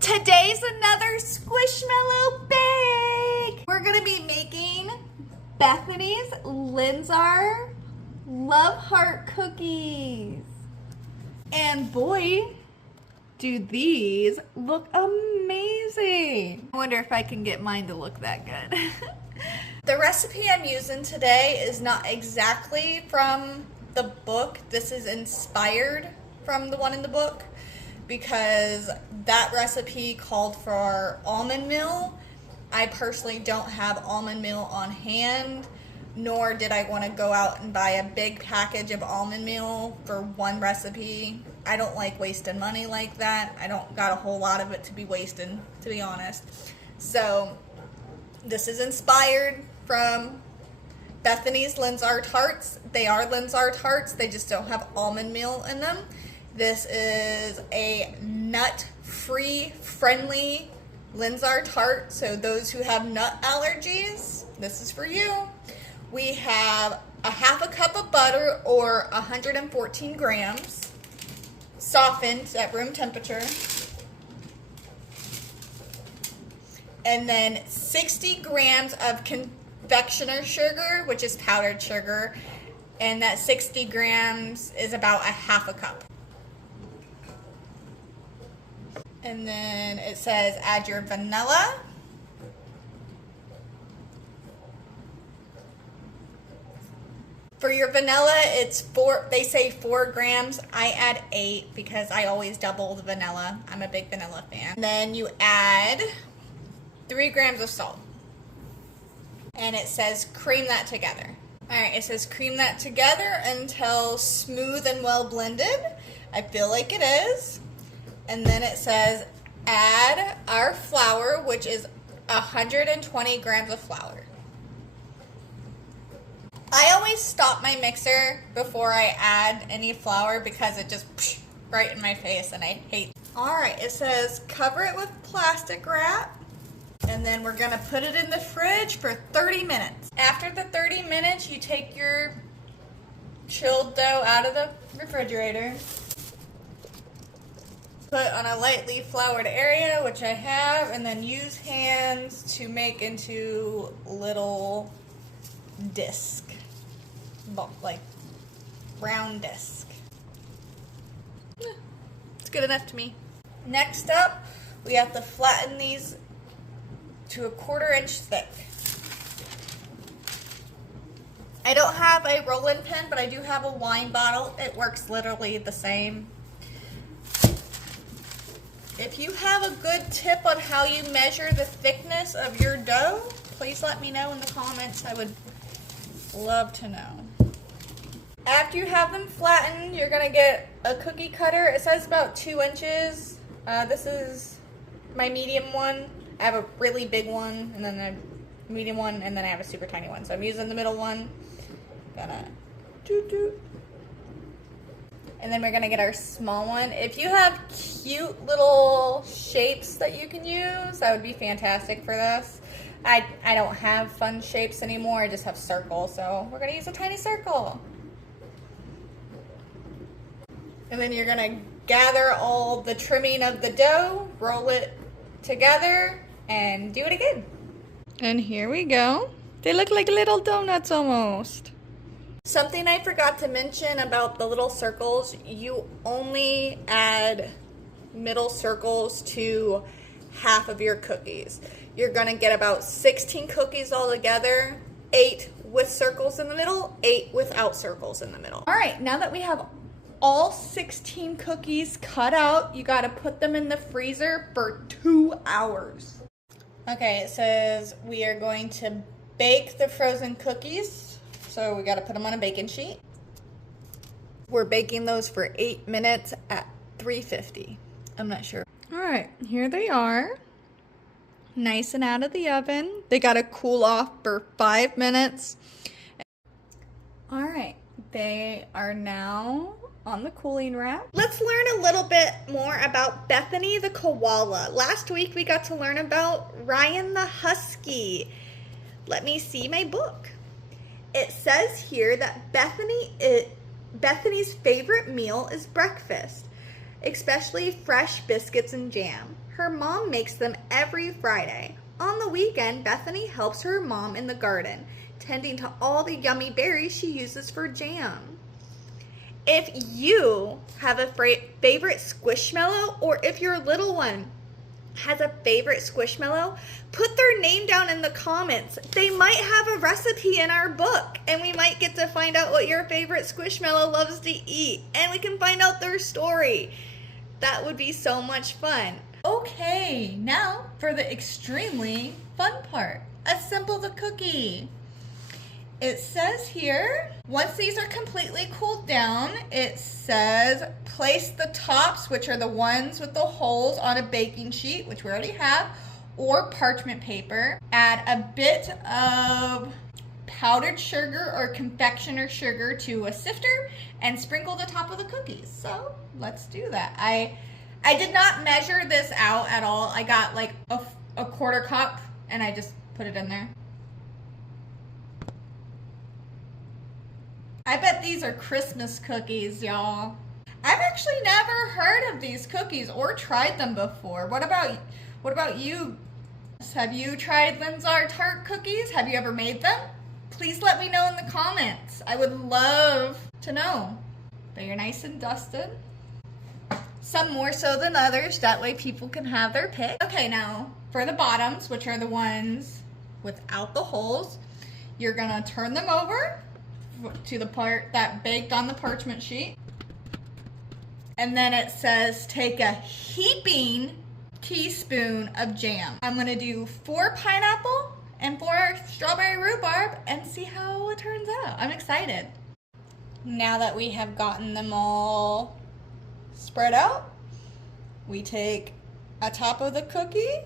Today's another Squishmallow bake. We're gonna be making Bethany's Linzer Heart cookies. And boy, do these look amazing. I wonder if I can get mine to look that good. The recipe I'm using today is not exactly from the book. This is inspired from the one in the book because that recipe called for almond meal. I personally don't have almond meal on hand, nor did I want to go out and buy a big package of almond meal for one recipe. I don't like wasting money like that. I don't got a whole lot of it to be wasting, to be honest. So this is inspired from Bethany's Linzer Tarts. They are Linzer Tarts, they just don't have almond meal in them. This is a nut-free, friendly Linzer tart, so those who have nut allergies, this is for you. We have a half a cup of butter, or 114 grams, softened at room temperature. And then 60 grams of confectioner sugar, which is powdered sugar, and that 60 grams is about a half a cup. And then it says add your vanilla. For your vanilla, it's they say 4 grams. I add 8 because I always double the vanilla. I'm a big vanilla fan. And then you add 3 grams of salt. And it says cream that together. Alright, it says cream that together until smooth and well blended. I feel like it is. And then it says add our flour, which is 120 grams of flour. I always stop my mixer before I add any flour because it just right in my face and I hate it. Alright, it says cover it with plastic wrap. And then we're going to put it in the fridge for 30 minutes. After the 30 minutes, you take your chilled dough out of the refrigerator. Put on a lightly floured area, which I have, and then use hands to make into little disc. Like round disc. It's good enough to me. Next up, we have to flatten these to a 1/4 inch thick. I don't have a roll-in pin, but I do have a wine bottle. It works literally the same. If you have a good tip on how you measure the thickness of your dough, please let me know in the comments. I would love to know. After you have them flattened, you're going to get a cookie cutter. It says about 2 inches. This is my medium one. I have a really big one, and then a medium one, and then I have a super tiny one. So I'm using the middle one. Gonna doot. And then we're gonna get our small one. If you have cute little shapes that you can use, that would be fantastic for this. I don't have fun shapes anymore. I just have circles, so we're gonna use a tiny circle. And then you're gonna gather all the trimming of the dough, roll it together, and do it again. And here we go. They look like little donuts almost. Something I forgot to mention about the little circles, you only add middle circles to half of your cookies. You're gonna get about 16 cookies all together, 8 with circles in the middle, 8 without circles in the middle. All right, now that we have all 16 cookies cut out, you gotta put them in the freezer for 2 hours. Okay, it says we are going to bake the frozen cookies. So we gotta put them on a baking sheet. We're baking those for 8 minutes at 350. I'm not sure. All right, here they are. Nice and out of the oven. They gotta cool off for 5 minutes. All right, they are now on the cooling rack. Let's learn a little bit more about Bethany the Koala. Last week we got to learn about Ryan the Husky. Let me see my book. It says here that Bethany's favorite meal is breakfast. especially fresh biscuits and jam. Her mom makes them every Friday. On the weekend, Bethany helps her mom in the garden, tending to all the yummy berries she uses for jam. If you have a favorite Squishmallow, or if your little one has a favorite Squishmallow, put their name down in the comments. They might have a recipe in our book, and we might get to find out what your favorite Squishmallow loves to eat, and we can find out their story. That would be so much fun. Okay, now for the extremely fun part. Assemble the cookie. It says here, once these are completely cooled down, it says place the tops, which are the ones with the holes, on a baking sheet, which we already have, or parchment paper. Add a bit of powdered sugar or confectioner sugar to a sifter and sprinkle the top of the cookies. So let's do that. I did not measure this out at all. I got like a quarter cup and I just put it in there. I bet these are Christmas cookies, y'all. I've actually never heard of these cookies or tried them before. What about you? Have you tried Linzer Heart Tart cookies? Have you ever made them? Please let me know in the comments. I would love to know. They're nice and dusted. Some more so than others, that way people can have their pick. Okay, now for the bottoms, which are the ones without the holes, you're gonna turn them over to the part that baked on the parchment sheet. And then it says take a heaping teaspoon of jam. I'm gonna do 4 pineapple and 4 strawberry rhubarb and see how it turns out. I'm excited. Now that we have gotten them all spread out, we take a top of the cookie.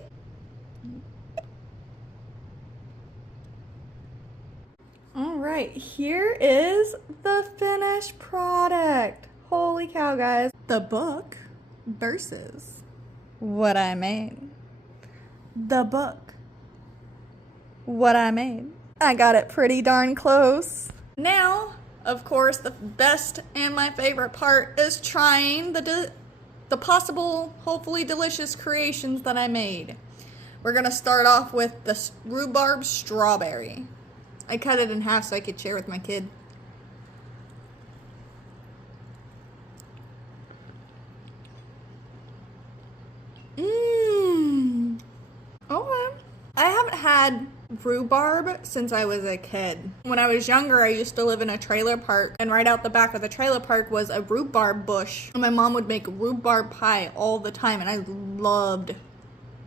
All right, here is the finished product. Holy cow, guys. The book versus what I made. The book. What I made. I got it pretty darn close. Now, of course, the best and my favorite part is trying the possible, hopefully delicious creations that I made. We're gonna start off with the rhubarb strawberry. I cut it in half so I could share with my kid. Okay. I haven't had rhubarb since I was a kid. When I was younger, I used to live in a trailer park, and right out the back of the trailer park was a rhubarb bush. And my mom would make rhubarb pie all the time, and I loved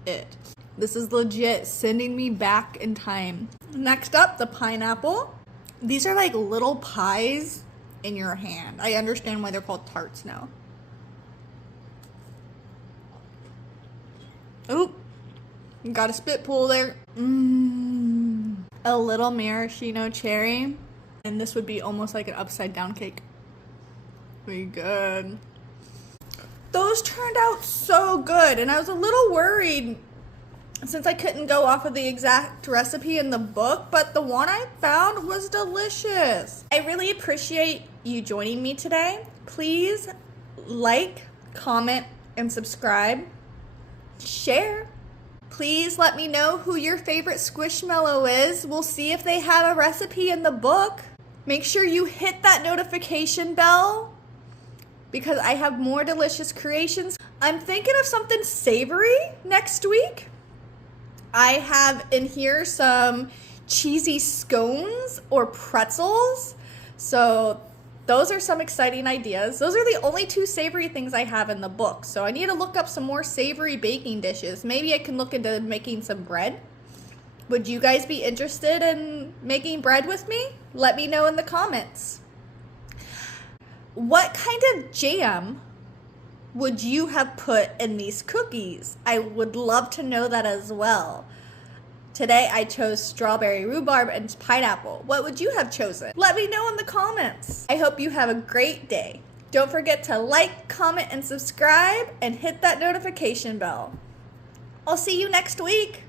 it. This is legit sending me back in time. Next up, the pineapple. These are like little pies in your hand. I understand why they're called tarts now. Oop. Got a spit pool there. A little maraschino cherry. And this would be almost like an upside down cake. Pretty good. Those turned out so good. And I was a little worried since I couldn't go off of the exact recipe in the book, but the one I found was delicious. I really appreciate you joining me today. Please like, comment, and subscribe. Share. Please let me know who your favorite Squishmallow is. We'll see if they have a recipe in the book. Make sure you hit that notification bell because I have more delicious creations. I'm thinking of something savory next week. I have in here some cheesy scones or pretzels. So those are some exciting ideas. Those are the only 2 savory things I have in the book. So I need to look up some more savory baking dishes. Maybe I can look into making some bread. Would you guys be interested in making bread with me? Let me know in the comments. What kind of jam would you have put in these cookies? I would love to know that as well. Today I chose strawberry, rhubarb, and pineapple. What would you have chosen? Let me know in the comments. I hope you have a great day. Don't forget to like, comment, and subscribe, and hit that notification bell. I'll see you next week.